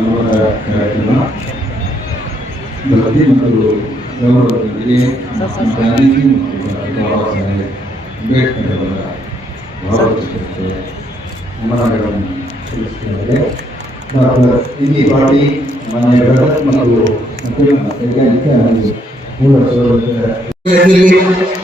ನೋಟ ಕಾರ್ಯಕ್ರಮ ವೃತ್ತಿ ಮತ್ತು ಗೌರವದೊಂದಿಗೆ ಗಾಂಧೀಜಿ ಮತ್ತು ಬಾಬಾ ಸಾಹೇಬ್ ಅಂಬೇಡ್ಕರ್ ಅವರ ಭಾವಚಿತ್ರಕ್ಕೆ ನಮನಗಳನ್ನು ಸಲ್ಲಿಸಿದ್ದಾರೆ ಡಾಕ್ಟರ್ ಇ ಬಿ ಪಾಟೀಲ್ ಮಾನ್ಯ ಬೃಹತ್ ಮತ್ತು ಕೈಗಾರಿಕಾ ಮೂಲ ಸೌಲಭ್ಯ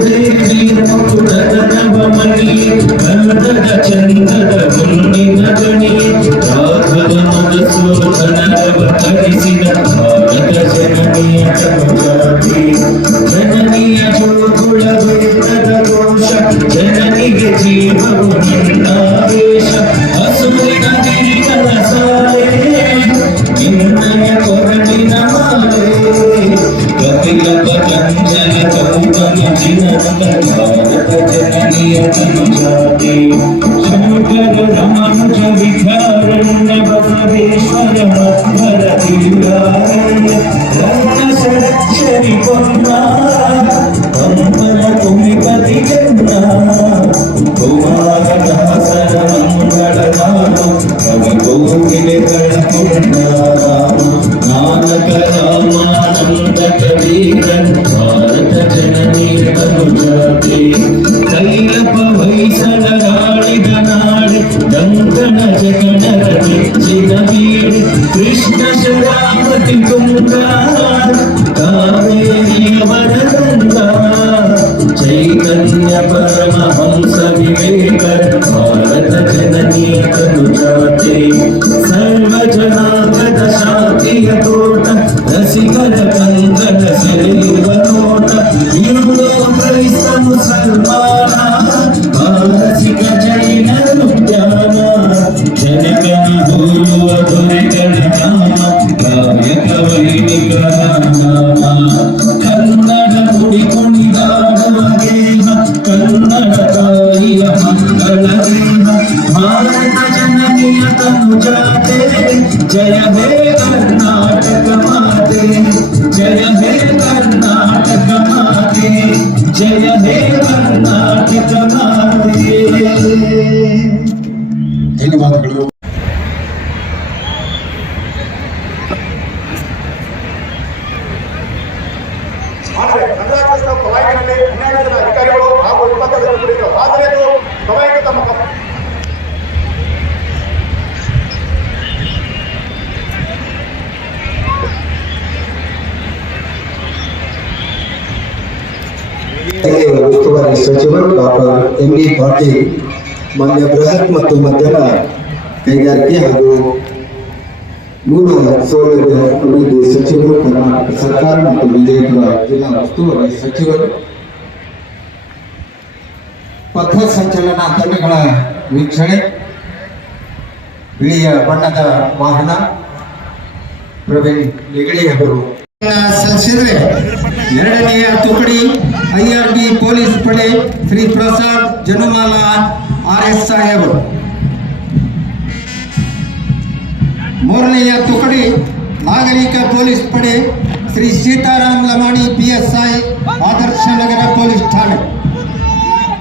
చైతన్య పరమహంస వివేక భారత జననీ తను చాతే సర్వజనాగత శాంతియ తోట రసికర కందక శరీర నోట యుగో ప్రవిస్తము ಹೇ ಕರ್ನಾಟಕ ಧನ್ಯವಾದಗಳು ಆದರೆ ಕನ್ನಡ ಕವಾಯಿನಲ್ಲಿ ಹನ್ನೆರಡು ಅಧಿಕಾರಿಗಳು ಹಾಗೂ ಇಪ್ಪತ್ತೈದು ಕವಾಯಿಗೆ ತಮ್ಮ ಸಚಿವರು ಡಾಕ್ಟರ್ ಎಂ ಬಿ ಪಾಟೀಲ್ ಮಾನ್ಯ ಬೃಹತ್ ಮತ್ತು ಮಧ್ಯಮ ಕೈಗಾರಿಕೆ ಹಾಗೂ ಮೂಲ ಸೌಲಭ್ಯ ಅಭಿವೃದ್ಧಿ ಸಚಿವರು, ಕರ್ನಾಟಕ ಸರ್ಕಾರ ಮತ್ತು ವಿಜಯಪುರ ಜಿಲ್ಲಾ ಉಸ್ತುವಾರಿ ಸಚಿವರು. ಪಥ ಸಂಚಲನ ತಂಡಗಳ ವೀಕ್ಷಣೆ, ಬಿಳಿಯ ಬಣ್ಣದ ವಾಹನ, ಪ್ರವೀಣ್ ಹೆಗಡೆ ಅವರು. ಸಲ್ಲಿಸಿದ್ರೆ ಎರಡನೆಯ ತುಕಡಿ ಐ ಆರ್ ಬಿ ಪೊಲೀಸ್ ಪಡೆ ಶ್ರೀ ಪ್ರಸಾದ್ ಜನುಮಾಲ ಆರ್ ಎಸ್ ಸಾಹೇಬರು ಮೂರನೆಯ ತುಕಡಿ ನಾಗರಿಕ ಪೊಲೀಸ್ ಪಡೆ Shri Sitaram Lamani P S I Adarsh Nagar police ಠಾಣೆ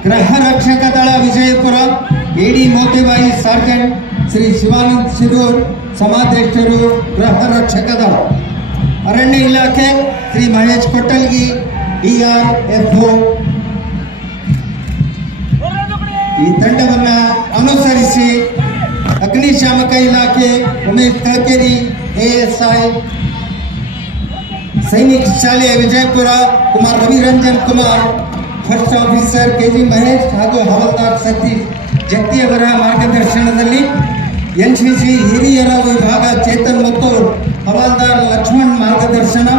ಗೃಹ ರಕ್ಷಕ ದಳ ವಿಜಯಪುರ ಎಡಿ ಮೋತಿಬಾಯಿ ಸಾರ್ಜೆಂಟ್ ಶ್ರೀ ಶಿವಾನಂದ್ ಶಿರೂರ್ ಸಮಾಧ್ಯಕ್ಷರು ಗೃಹ ರಕ್ಷಕ ದಳ ಅರಣ್ಯ ಇಲಾಖೆ Shri Mahesh Kottalgi D R F ಈ ತಂಡವನ್ನು ಅನುಸರಿಸಿ ಅಗ್ನಿಶಾಮಕ ಇಲಾಖೆ, ಉಮೇಶ್ ತಳಕೇರಿ ಎಎಸ್ಐ ಸೈನಿಕ ಶಾಲೆ Vijayapura, Kumar Raviranjan Kumar first officer K G Mahesh ಹಾಗೂ ಹವಲ್ದಾರ್ ಸತೀಶ್ ಜಗ್ತಿಯವರ ಮಾರ್ಗದರ್ಶನದಲ್ಲಿ ಎನ್ ಸಿ ಸಿ ಹಿರಿಯರ ವಿಭಾಗ ಚೇತನ್ ಮತ್ತು ಹವಾಲ್ದಾರ್ ಲಕ್ಷ್ಮಣ್ ಮಾರ್ಗದರ್ಶನ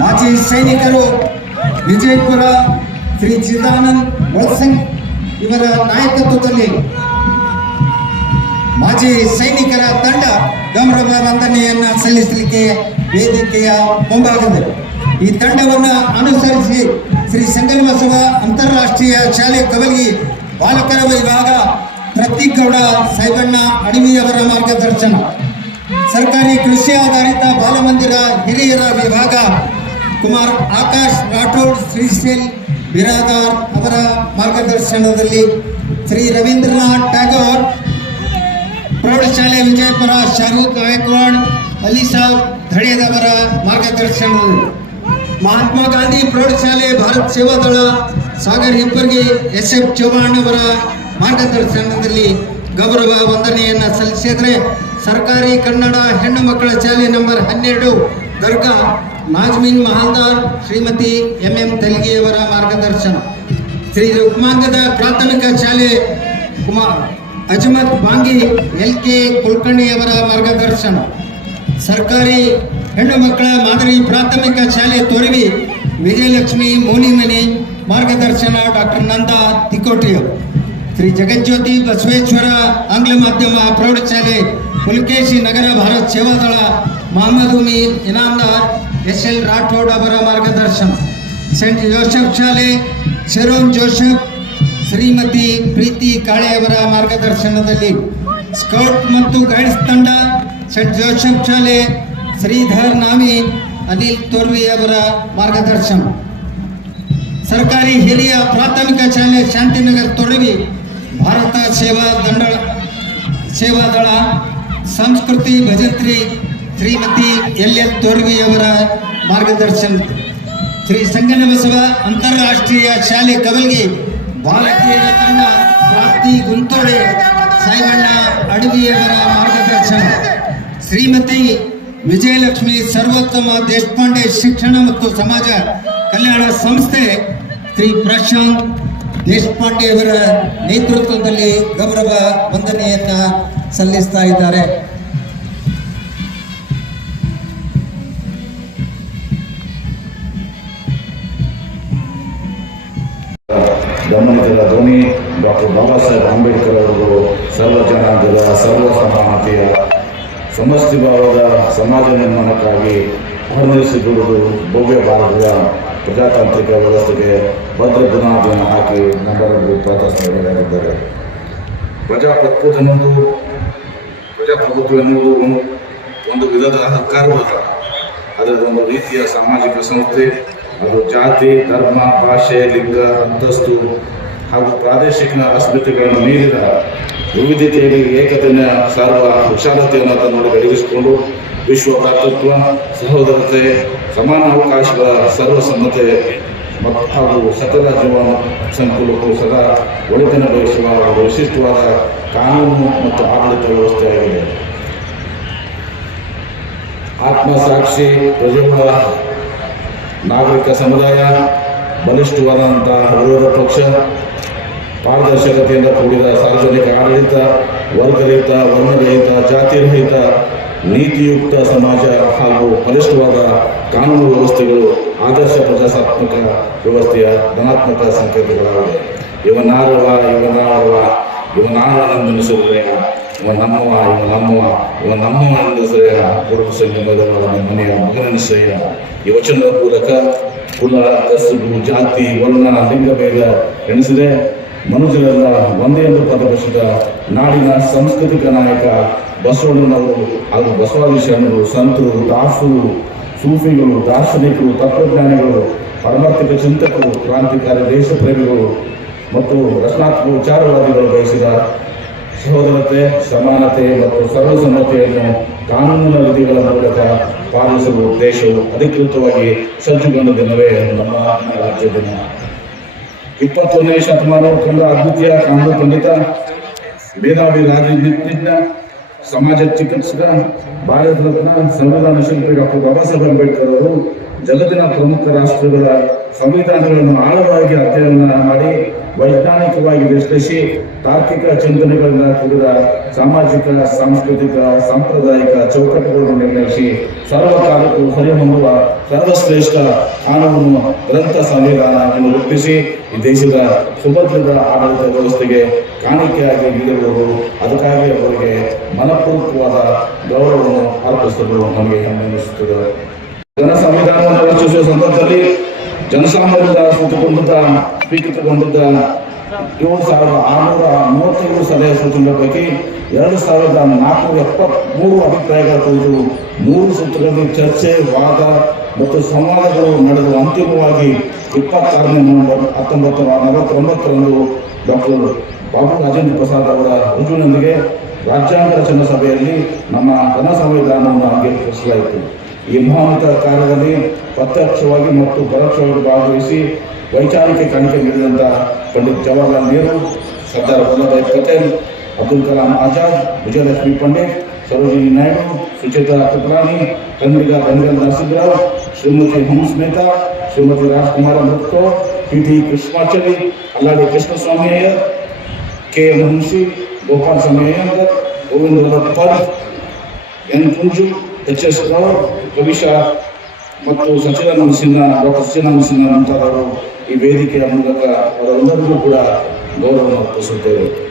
ಮಾಜಿ ಸೈನಿಕರು ವಿಜಯಪುರ ಶ್ರೀ ಚಿದಾನಂದ್ ವತ್ಸಂಗ್ ಇವರ ನಾಯಕತ್ವದಲ್ಲಿ ಮಾಜಿ ಸೈನಿಕರ ತಂಡ ಗೌರವ ವಂದನೆಯನ್ನ ಸಲ್ಲಿಸಲಿಕ್ಕೆ ವೇದಿಕೆಯ ಮುಂಭಾಗದಲ್ಲಿ. ಈ ತಂಡವನ್ನು ಅನುಸರಿಸಿ ಶ್ರೀ ಸಂಗಮಬಸವ ಅಂತಾರಾಷ್ಟ್ರೀಯ ಶಾಲೆ ಕವಲಿಗಿ ಬಾಲಕರ ವಿಭಾಗ ಪ್ರತೀಗೌಡ ಸೈಬಣ್ಣ ಅಡವಿಯವರ ಮಾರ್ಗದರ್ಶನ. ಸರ್ಕಾರಿ ಕೃಷಿ ಆಧಾರಿತ ಬಾಲಮಂದಿರ ಹಿರಿಯರ ವಿಭಾಗ ಕುಮಾರ್ ಆಕಾಶ್ ರಾಠೋಡ್, ಶ್ರೀಶೈಲ್, ಬಿರಾದಾರ್ ಅವರ ಮಾರ್ಗದರ್ಶನದಲ್ಲಿ ಶ್ರೀ ರವೀಂದ್ರನಾಥ್ ಟ್ಯಾಗೋರ್, ಪ್ರೌಢಶಾಲೆ ವಿಜಯಪುರ ಶಾರೂಕ್ ಗಾಯಕ್ವಾಡ್, ಅಲಿ ಸಾಬ್ ಧಡಿಯದವರ ಮಾರ್ಗದರ್ಶನದಲ್ಲಿ. ಮಹಾತ್ಮ ಗಾಂಧಿ ಪ್ರೌಢಶಾಲೆ ಭಾರತ್ ಸೇವಾದಳ ಸಾಗರ್ ಹಿಪ್ಪರ್ಗಿ ಎಸ್ ಎಫ್ ಚೌಹಾಣ್ ಅವರ ಮಾರ್ಗದರ್ಶನದಲ್ಲಿ ಗೌರವ ವಂದನೆಯನ್ನು ಸಲ್ಲಿಸಿದರೆ ಸರ್ಕಾರಿ ಕನ್ನಡ ಹೆಣ್ಣು ಮಕ್ಕಳ ಶಾಲೆ ನಂಬರ್ ಹನ್ನೆರಡು ದರ್ಗಾ ನಾಜ್ಮೀನ್ ಮಹಾಲ್ದಾರ್ ಶ್ರೀಮತಿ ಎಂ ಎಂ ತೆಲ್ಗಿಯವರ ಮಾರ್ಗದರ್ಶನ. ಶ್ರೀ ರುಕ್ಮಾಂಗದ ಪ್ರಾಥಮಿಕ ಶಾಲೆ ಕುಮಾರ್ ಅಜ್ಮತ್ ಬಾಂಗಿ, ಎಲ್ ಕೆ ಕುಲಕರ್ಣಿಯವರ ಮಾರ್ಗದರ್ಶನ. ಸರ್ಕಾರಿ ಹೆಣ್ಣು ಮಕ್ಕಳ ಮಾದರಿ ಪ್ರಾಥಮಿಕ ಶಾಲೆ ತೋರಿವಿ ವಿಜಯಲಕ್ಷ್ಮಿ ಮೋನಿಮನಿ ಮಾರ್ಗದರ್ಶನ ಡಾಕ್ಟರ್ ನಂದಾ ತಿಕೋಟಿಯವರು. ಶ್ರೀ ಜಗಜ್ಯೋತಿ ಬಸವೇಶ್ವರ ಆಂಗ್ಲ ಮಾಧ್ಯಮ ಪ್ರೌಢಶಾಲೆ ಪುಲಕೇಶಿ ನಗರ ಭಾರತ್ ಸೇವಾದಳ ಮೊಹಮ್ಮದ್ ಉಮೀದ್ ಇನಾಮ್ದಾರ್ ಎಸ್ ಎಲ್ ರಾಠೋಡ್ ಅವರ ಮಾರ್ಗದರ್ಶನ. ಸೆಂಟ್ ಜೋಸೆಫ್ ಶಾಲೆ, ಶೆರೋನ್ ಜೋಸೆಫ್, ಶ್ರೀಮತಿ ಪ್ರೀತಿ ಕಾಳೆಯವರ ಮಾರ್ಗದರ್ಶನದಲ್ಲಿ. ಸ್ಕೌಟ್ ಮತ್ತು ಗೈಡ್ಸ್ ತಂಡ, ಸೆಂಟ್ ಜೋಸೆಫ್ ಶಾಲೆ, ಶ್ರೀಧರ್ ನಾಮಿ ಅನಿಲ್ ತೋರ್ವಿ ಅವರ ಮಾರ್ಗದರ್ಶನ. ಸರ್ಕಾರಿ ಹಿರಿಯ ಪ್ರಾಥಮಿಕ ಶಾಲೆ ಶಾಂತಿನಗರ್ ತೊಡವಿ, ಭಾರತ ಸೇವಾ ದಂಡ ಸೇವಾದಳ ಸಂಸ್ಕೃತಿ ಭಜಂತ್ರಿ ಶ್ರೀಮತಿ ಎಲ್ ಎಲ್ ತೋರ್ವಿಯವರ ಮಾರ್ಗದರ್ಶನ. ಶ್ರೀ ಸಂಗನಬಸವ ಅಂತಾರಾಷ್ಟ್ರೀಯ ಶಾಲೆ ಕವಲ್ಗಿ ಬಾಲಕಿಯರ ತಂಡ ಪ್ರಾಪ್ತಿ ಗುಂತೋಳೆ ಸಾಯಿಬಣ್ಣ ಅಡವಿಯವರ ಮಾರ್ಗದರ್ಶನ. ಶ್ರೀಮತಿ ವಿಜಯಲಕ್ಷ್ಮಿ ಸರ್ವೋತ್ತಮ ದೇಶಪಾಂಡೆ ಶಿಕ್ಷಣ ಮತ್ತು ಸಮಾಜ ಕಲ್ಯಾಣ ಸಂಸ್ಥೆ ಶ್ರೀ ಪ್ರಶಾಂತ್ ದೇಶಪಾಂಡೆ ಅವರ ನೇತೃತ್ವದಲ್ಲಿ ಗೌರವ ವಂದನೆಯನ್ನ ಸಲ್ಲಿಸ್ತಾ ಇದ್ದಾರೆ. ಗಮನಿಸಿದ ಧ್ವನಿ ಡಾಕ್ಟರ್ ಬಾಬಾ ಸಾಹೇಬ್ ಅಂಬೇಡ್ಕರ್ ಅವರು ಸರ್ವ ಜನಾಂಗದ ಸರ್ವ ಸಮಾನತೆಯ ಸಮಷ್ಟಿ ಭಾವದ ಸಮಾಜ ನಿರ್ಮಾಣಕ್ಕಾಗಿ ಬಿಡುವುದು ಭವ್ಯ ಭಾರತದ ಪ್ರಜಾತಾಂತ್ರಿಕ ವ್ಯವಸ್ಥೆಗೆ ಭದ್ರ ಬುನಾದಿಯನ್ನು ಹಾಕಿ ನಮ್ಮೆಲ್ಲರಿಗೂ ಪ್ರಾರ್ಥಿಸಿದ್ದಾರೆ ಪ್ರಜಾಪ್ರಭುತ್ವ ಎನ್ನುವುದು ಪ್ರಜಾಪ್ರಭುತ್ವ ಎನ್ನುವುದು ಒಂದು- ವಿಧದ ವಿಧದ ಅದರ ಒಂದು ರೀತಿಯ ಸಾಮಾಜಿಕ ಸಂಸ್ಥೆ ಅದು ಜಾತಿ, ಧರ್ಮ, ಭಾಷೆ, ಲಿಂಗ, ಅಂತಸ್ತು ಹಾಗೂ ಪ್ರಾದೇಶಿಕ ಅಸ್ಮಿತೆಗಳನ್ನು ಮೀರಿದ ವಿವಿಧತೆಯಲ್ಲಿ ಏಕತೆಯ ಸಾರುವ ವಿಶಾಲತೆಯನ್ನು ತನ್ನೊಳಗೆ ಅಡಗಿಸಿಕೊಂಡು ವಿಶ್ವ ಭ್ರಾತೃತ್ವ ಸಹೋದರತೆ, ಸಮಾನ ಅವಕಾಶಗಳ ಸರ್ವಸಮ್ಮತೆ ಮತ್ತು ಹಾಗೂ ಸಕಲ ಜೀವನ ಸಂಕುಲಕ್ಕೂ ಸದಾ ಒಳಿತನ ಬಯಸುವ ವಿಶಿಷ್ಟವಾದ ಕಾನೂನು ಮತ್ತು ಆಡಳಿತ ವ್ಯವಸ್ಥೆಯಾಗಿದೆ. ಆತ್ಮಸಾಕ್ಷಿ ಪ್ರಜೆಗಳ ನಾಗರಿಕ ಸಮುದಾಯ ಬಲಿಷ್ಠವಾದಂತಹ ವಿರೋಧ ಪಕ್ಷ, ಪಾರದರ್ಶಕತೆಯಿಂದ ಕೂಡಿದ ಸಾರ್ವಜನಿಕ ಆಡಳಿತ, ವರ್ಗರಹಿತ, ವರ್ಣರಹಿತ, ಜಾತಿರಹಿತ, ನೀತಿಯುಕ್ತ ಸಮಾಜ ಹಾಗೂ ಬಲಿಷ್ಠವಾದ ಕಾನೂನು ವ್ಯವಸ್ಥೆಗಳು ಆದರ್ಶ ಪ್ರಜಾಸತ್ತಾತ್ಮಕ ವ್ಯವಸ್ಥೆಯ ಧನಾತ್ಮಕ ಸಂಕೇತಗಳಾಗಿವೆ. ಇವನಾರವ ಇವನಾರವ ಇವ ನಾನು ನಂದನಿಸಿದ್ರೆ ಇವ ನಮ್ಮವ ಇವ ನಮ್ಮವ ಇವ ನಮ್ಮವ ಎಂದಿಸಿದ್ರೆ ಪೂರ್ವ ಸಂಗಮದ ಮನೆಯ ಮಗನೆನಿಸಯ್ಯ ಈ ವಚನದ ಮೂಲಕ ಕುಲ ಕಸುಬು ಜಾತಿ, ವರ್ಣ ಲಿಂಗಭೇದ ಎಣಿಸಿದೆ. ಮನುಜರೆಲ್ಲ ಒಂದೇ ಎಂದು ಪದಪಡಿಸಿದ ನಾಡಿನ ಸಾಂಸ್ಕೃತಿಕ ನಾಯಕ ಬಸವಣ್ಣನವರು ಹಾಗೂ ಬಸವಾದಿಶನರು ಸಂತರು, ದಾಸರು, ಸೂಫಿಗಳು, ದಾರ್ಶನಿಕರು, ತತ್ವಜ್ಞಾನಿಗಳು, ಪಾರಮಾರ್ಥಿಕ ಚಿಂತಕರು, ಕ್ರಾಂತಿಕಾರಿ ದೇಶ ಪ್ರೇಮಿಗಳು ಮತ್ತು ರಚನಾತ್ಮಕ ವಿಚಾರವಾದಿಗಳು ಬಯಸಿದ ಸಹೋದರತೆ, ಸಮಾನತೆ ಮತ್ತು ಸರ್ವಸಮ್ಮತೆಯನ್ನು ಕಾನೂನಿನ ವಿಧಿಗಳ ಮೂಲಕ ಪಾಲಿಸುವ ದೇಶವು ಅಧಿಕೃತವಾಗಿ ಸಜ್ಜುಗೊಂಡ ದಿನವೇ ನಮ್ಮ ರಾಜ್ಯ ದಿನ. ಇಪ್ಪತ್ತೊಂದನೇ ಶತಮಾನವು ಕಂಡ ಅದ್ವಿತೀಯ ಕಾನೂನು ಪಂಡಿತ, ಮೇಧಾವಿ ರಾಜನೀತಿಜ್ಞ ಸಮಾಜ ಚಿಕಿತ್ಸಕ, ಭಾರತ ರತ್ನ, ಸಂವಿಧಾನ ಶಿಲ್ಪಿ ಡಾಕ್ಟರ್ ಬಾಬಾ ಸಾಹೇಬ್ ಅಂಬೇಡ್ಕರ್ ಅವರು ಜಗತ್ತಿನ ಪ್ರಮುಖ ರಾಷ್ಟ್ರಗಳ ಸಂವಿಧಾನಗಳನ್ನು ಆಳವಾಗಿ ಅಧ್ಯಯನ ಮಾಡಿ ವೈಜ್ಞಾನಿಕವಾಗಿ ವಿಶ್ಲೇಷಿಸಿ ತಾರ್ಕಿಕ ಚಿಂತನೆಗಳಿಂದ ಕೂಡಿದ ಸಾಮಾಜಿಕ, ಸಾಂಸ್ಕೃತಿಕ, ಸಾಂಪ್ರದಾಯಿಕ ಚೌಕಟ್ಟುಗಳನ್ನು ನಿರ್ಣಯಿಸಿ ಸರ್ವಕಾಲಕ್ಕೂ ಹೊಂದುವ ಸರ್ವಶ್ರೇಷ್ಠ ಕಾನೂನು ಗ್ರಂಥ ಸಂವಿಧಾನವನ್ನು ರೂಪಿಸಿ ಈ ದೇಶದ ಸುಭದ್ರದ ಆಡಳಿತ ವ್ಯವಸ್ಥೆಗೆ ಕಾಣಿಕೆಯಾಗಿ ನೀಡಿರುವುದು ಅದಕ್ಕಾಗಿ ಅವರಿಗೆ ಮನಪೂರ್ವಕವಾದ ಗೌರವವನ್ನು ಅರ್ಪಿಸಲು ನಮಗೆ ಹೆಮ್ಮೆ ಅನಿಸುತ್ತದೆ ಜನ ಸಂವಿಧಾನವನ್ನು ರಚಿಸುವ ಸಂದರ್ಭದಲ್ಲಿ ಜನಸಾಮಾನ್ಯರ ಸೂಚಿಕೊಂಡಿದ್ದ ಸ್ವೀಕೃತಗೊಂಡಿದ್ದ ಏಳು ಸಾವಿರದ ಆರುನೂರ ಮೂವತ್ತೈದು ಸಲಹೆ ಸೂಚನೆಗಳ ಪೈಕಿ ಎರಡು ಸಾವಿರದ ನಾಲ್ಕುನೂರ ಎಪ್ಪತ್ಮೂರು ಅಭಿಪ್ರಾಯಗಳ ಕುರಿತು ಮೂರು ಸುತ್ತುಗಳಲ್ಲಿ ಚರ್ಚೆ, ವಾದ ಮತ್ತು ಸಂವಾದಗಳು ನಡೆದು ಅಂತಿಮವಾಗಿ ಇಪ್ಪತ್ತಾರನೇ ನವೆಂಬರ್ ಹತ್ತೊಂಬತ್ತು ನಲವತ್ತೊಂಬತ್ತರಂದು ಡಾಕ್ಟರ್ ಬಾಬು ರಾಜೇಂದ್ರ ಪ್ರಸಾದ್ ಅವರ ರುಜುವಿನೊಂದಿಗೆ ರಾಜ್ಯಾಂಗ ರಚನಾ ಸಭೆಯಲ್ಲಿ ನಮ್ಮ ಘನ ಸಂವಿಧಾನವನ್ನು ಅಂಗೀಕರಿಸಲಾಯಿತು. ಈ ಮಹಾಂತ ಕಾರ್ಯದಲ್ಲಿ ಪ್ರತ್ಯಕ್ಷವಾಗಿ ಮತ್ತು ಪರೋಕ್ಷವಾಗಿ ಭಾಗವಹಿಸಿ ವೈಚಾರಿಕ ಕಾಣಿಕೆ ನೀಡಿದಂಥ ಪಂಡಿತ್ ಜವಾಹರ್ಲಾಲ್ ನೆಹರು ಸರ್ದಾರ್ ವಲ್ಲಭಾಯ್ ಪಟೇಲ್ ಅಬ್ದುಲ್ ಕಲಾಂ ಆಜಾದ್ ವಿಜಯಲಕ್ಷ್ಮಿ ಪಂಡಿತ್ ಸರೋಜಿನಿ ನಾಯ್ಡು ಸುಚೇತಾ ಕೃಪಲಾನಿ ಕನ್ನಡಿಗ Bengal Narasimha Rao Shrimati Hans Mehta Shrimati Rajkumar ಮುತ್ಕೋ P T Krishnachari Alladi Krishnaswami Ayyar K M Munshi Gopal Swami Ayyangar Govinda per N ಪುಂಜು H S Rao ಕವಿಶಾ ಮತ್ತು ಸಚಿದಾನಂದ ಸಿನ್ಹಾ ಡಾಕ್ಟರ್ ಸಚಿದಾನಂದ ಸಿನ್ಹಾ ಮುಂತಾದವರು ಈ ವೇದಿಕೆಯ ಮೂಲಕ ಅವರೆಲ್ಲರಿಗೂ ಕೂಡ ಗೌರವ ಅರ್ಪಿಸುತ್ತೇವೆ.